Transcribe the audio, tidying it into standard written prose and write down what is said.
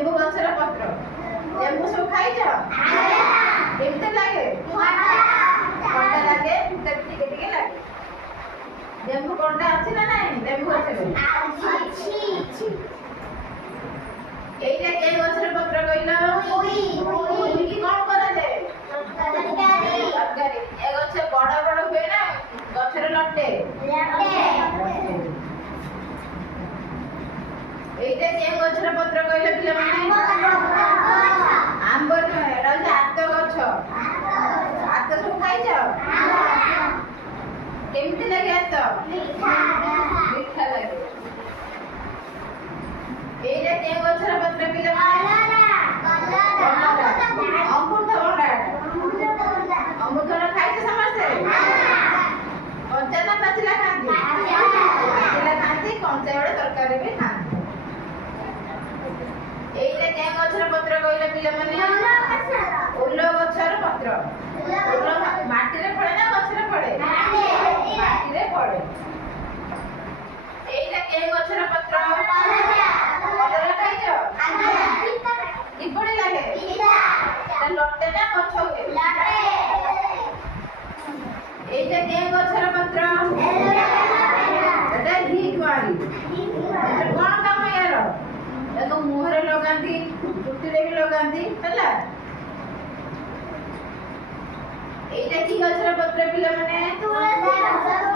ଲେମ୍ବୁ ଗଛର ପତ୍ର। ଲେମ୍ବୁ ସବୁ ଖାଇଛ? କେମିତି ଲାଗେ? କଣ୍ଟା ଲାଗେ, ଭିତରେ ଟିକେ ଟିକେ ଲାଗେ। ଲେମ୍ବୁ କଣ୍ଟା ଅଛି ନା ନାହିଁ ଲେମ୍ବୁ ଗଛରେ? এইটা কে গছের পত্র কইল? পুঁইকি কোন କରାଯାଏ? তরকারি। এ গছ বড় বড় ହୁଏ না গছের লটে? এইটা কে গছের পত্র কইল পিলাମାନେ? আম্ব নয়, এটা হচ্ছে আত গছ। আত সব খাইছ? কেমতি লাগে আত? মিঠা লাগে। এইটা কে গছের পত্র পিলাମାନେ? অমৃতভଣ୍ଡা। অমৃতভଣ୍ଡা খাইছ ସମସ୍ତେ? କଞ୍ଚା ନା ପାଚିଲା ଖାଆନ୍ତି? ପାଚିଲା ଖାଆନ୍ତି, କଞ୍ଚା ବେଳେ ତରକାରୀ ବି ଖାଆନ୍ତି। এইটা কে গছের পত্র কইলে পিলাମାନେ? ওল গছর পত্র। ওল মাটিরে পড়ে না গছরে পড়ে? মাটিরে পড়ে। এইটা কে গছর পত্র? কলরা খাইছ? কিপড়ি লাগে? এটা লটে না গছ হুয়ে? এইটা কে গছর পত্র? এটা ঘি কুଆଁରୀ। এটা কোন কাମ ইয়াର? ଏକୁ ମୁହଁରେ ଲଗାନ୍ତି, ଚୁଟିରେ ବି ଲଗାନ୍ତି ହେଲା। এইটা কি গছର ପତ୍ର ପିଲାମାନେ? ତୁଳସୀ ଗଛ।